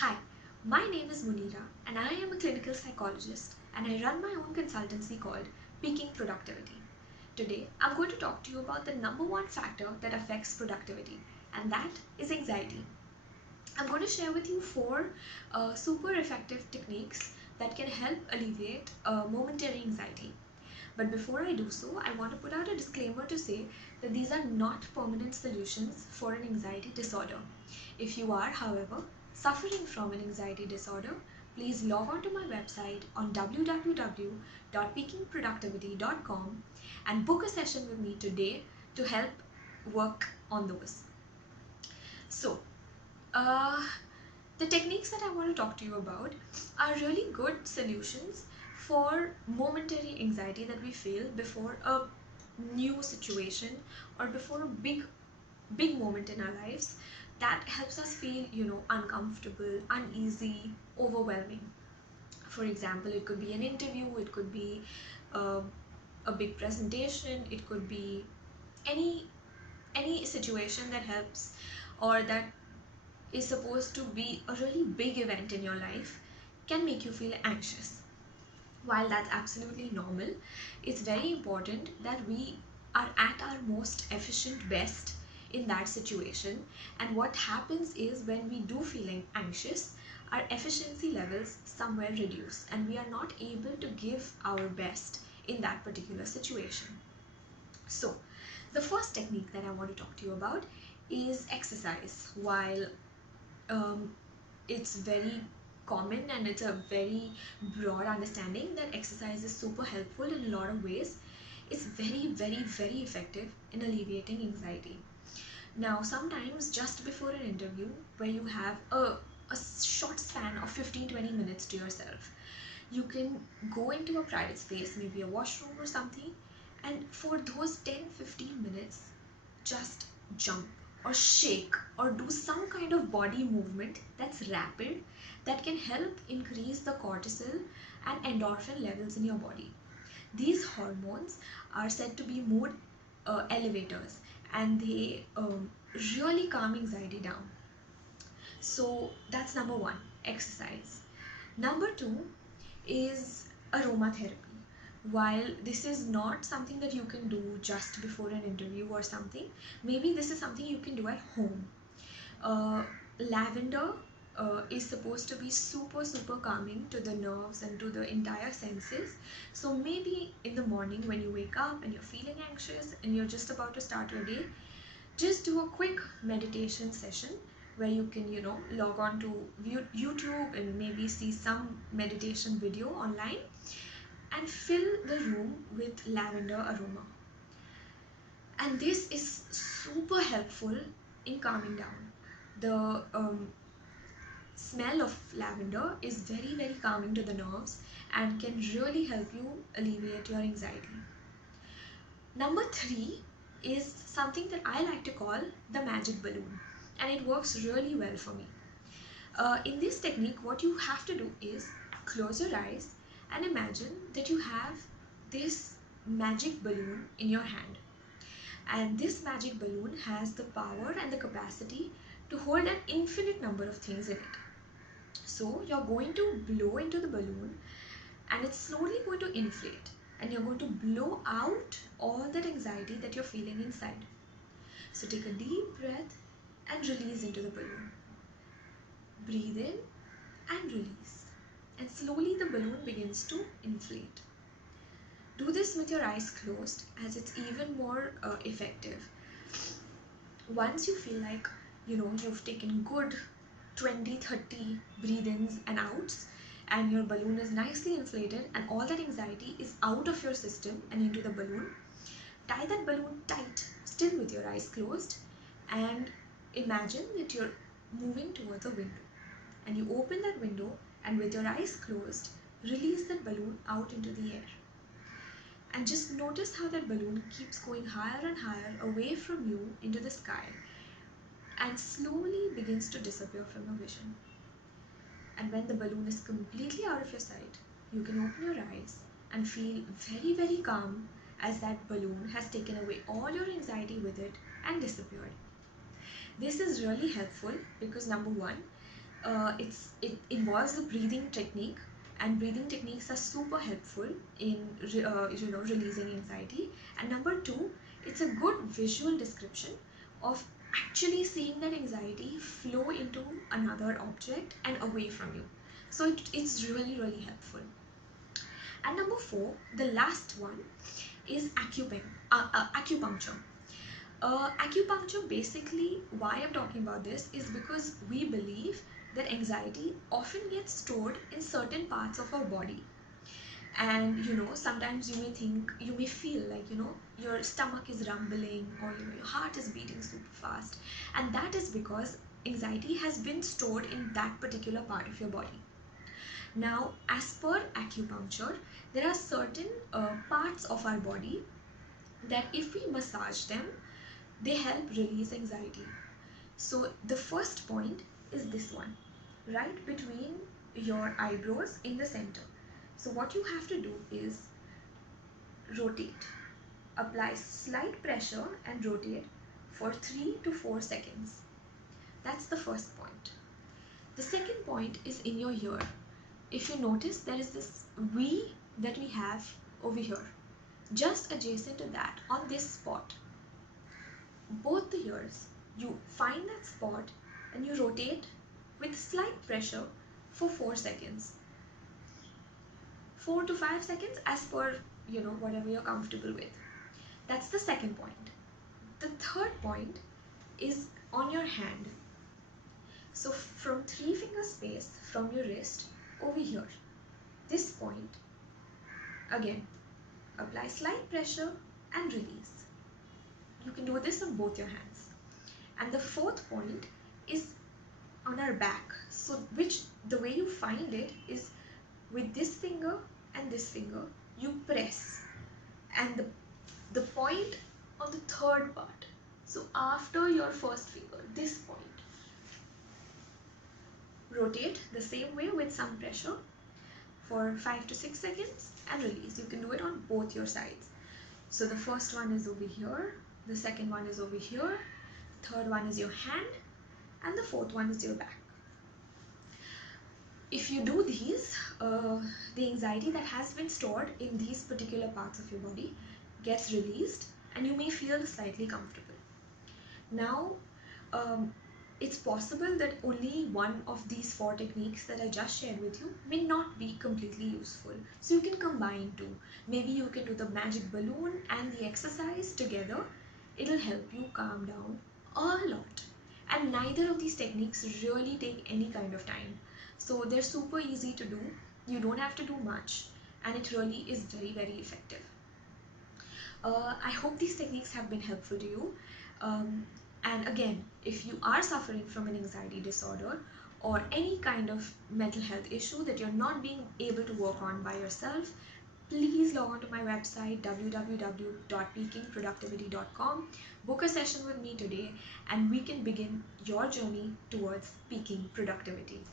Hi, my name is Munira and I am a clinical psychologist and I run my own consultancy called Peaking Productivity. Today, I'm going to talk to you about the number one factor that affects productivity, and that is anxiety. I'm going to share with you four super effective techniques that can help alleviate momentary anxiety. But before I do so, I want to put out a disclaimer to say that these are not permanent solutions for an anxiety disorder. If you are, however, suffering from an anxiety disorder, please log on to my website on www.peakingproductivity.com and book a session with me today to help work on those. So, uh, the techniques that I want to talk to you about are really good solutions for momentary anxiety that we feel before a new situation or before a big moment in our lives that helps us feel, uncomfortable, uneasy, overwhelming. For example, it could be an interview, it could be uh, a big presentation, it could be any situation that helps or that is supposed to be a really big event in your life can make you feel anxious. While that's absolutely normal, it's very important that we are at our most efficient best in that situation. And what happens is when we do feeling anxious, our efficiency levels somewhere reduce and we are not able to give our best in that particular situation. So, the first technique that I want to talk to you about is exercise. While it's very common and it's a very broad understanding that exercise is super helpful in a lot of ways, it's very effective in alleviating anxiety. Now, sometimes just before an interview where you have a short span of 15-20 minutes to yourself, you can go into a private space, maybe a washroom or something, and for those 10-15 minutes just jump or shake or do some kind of body movement that's rapid, that can help increase the cortisol and endorphin levels in your body. These hormones are said to be mood elevators, and they really calm anxiety down. So that's number one, exercise. Number two is aromatherapy. While this is not something that you can do just before an interview or something, maybe this is something you can do at home. Lavender is supposed to be super calming to the nerves and to the entire senses. So maybe in the morning when you wake up and you're feeling anxious and you're just about to start your day, just do a quick meditation session where you can, log on to YouTube and maybe see some meditation video online and fill the room with lavender aroma. And this is super helpful in calming down. The smell of lavender is very calming to the nerves and can really help you alleviate your anxiety. Number three is something that I like to call the magic balloon, and it works really well for me. In this technique, what you have to do is close your eyes and imagine that you have this magic balloon in your hand. And this magic balloon has the power and the capacity to hold an infinite number of things in it. So you're going to blow into the balloon and it's slowly going to inflate, and you're going to blow out all that anxiety that you're feeling inside. So take a deep breath and release into the balloon. Breathe in and release. And slowly the balloon begins to inflate. Do this with your eyes closed as it's even more effective. Once you feel like, you've taken good 20-30 breath-ins and outs, and your balloon is nicely inflated and all that anxiety is out of your system and into the balloon, tie that balloon tight, still with your eyes closed, and imagine that you're moving towards a window. And you open that window and with your eyes closed, release that balloon out into the air. And just notice how that balloon keeps going higher and higher away from you into the sky and slowly begins to disappear from your vision. And when the balloon is completely out of your sight, you can open your eyes and feel very calm as that balloon has taken away all your anxiety with it and disappeared. This is really helpful because number one, It involves a breathing technique, and breathing techniques are super helpful in releasing anxiety. And number two, it's a good visual description of actually seeing that anxiety flow into another object and away from you. So it's really helpful. And number four, the last one, is acupuncture. Acupuncture, basically, why I'm talking about this is because we believe that anxiety often gets stored in certain parts of our body. And sometimes you may feel like your stomach is rumbling, or your heart is beating super fast, and that is because anxiety has been stored in that particular part of your body. Now, as per acupuncture, there are certain parts of our body that if we massage them, they help release anxiety. So the first point is this one, right between your eyebrows in the center. So what you have to do is rotate, apply slight pressure and rotate for 3 to 4 seconds. That's the first point. The second point is in your ear. If you notice, there is this V that we have over here, just adjacent to that, on this spot. Both the ears, you find that spot and you rotate with slight pressure for 4 seconds. 4 to 5 seconds, as per whatever you're comfortable with. That's the second point. The third point is on your hand. So from 3 finger space from your wrist over here, this point, again, apply slight pressure and release. You can do this on both your hands. And the fourth point is on our back. So the way you find it is with this finger and this finger, you press, and the point on the third part, so after your first finger, this point, rotate the same way with some pressure for 5 to 6 seconds and release. You can do it on both your sides. So the first one is over here, the second one is over here, third one is your hand, and the fourth one is your back. If you do these, the anxiety that has been stored in these particular parts of your body gets released, and you may feel slightly comfortable. Now, it's possible that only one of these 4 techniques that I just shared with you may not be completely useful. So you can combine two. Maybe you can do the magic balloon and the exercise together. It'll help you calm down a lot. And neither of these techniques really take any kind of time. So they're super easy to do. You don't have to do much, and it really is very effective. I hope these techniques have been helpful to you. And again, if you are suffering from an anxiety disorder or any kind of mental health issue that you're not being able to work on by yourself, please log on to my website www.peakingproductivity.com, book a session with me today, and we can begin your journey towards peaking productivity.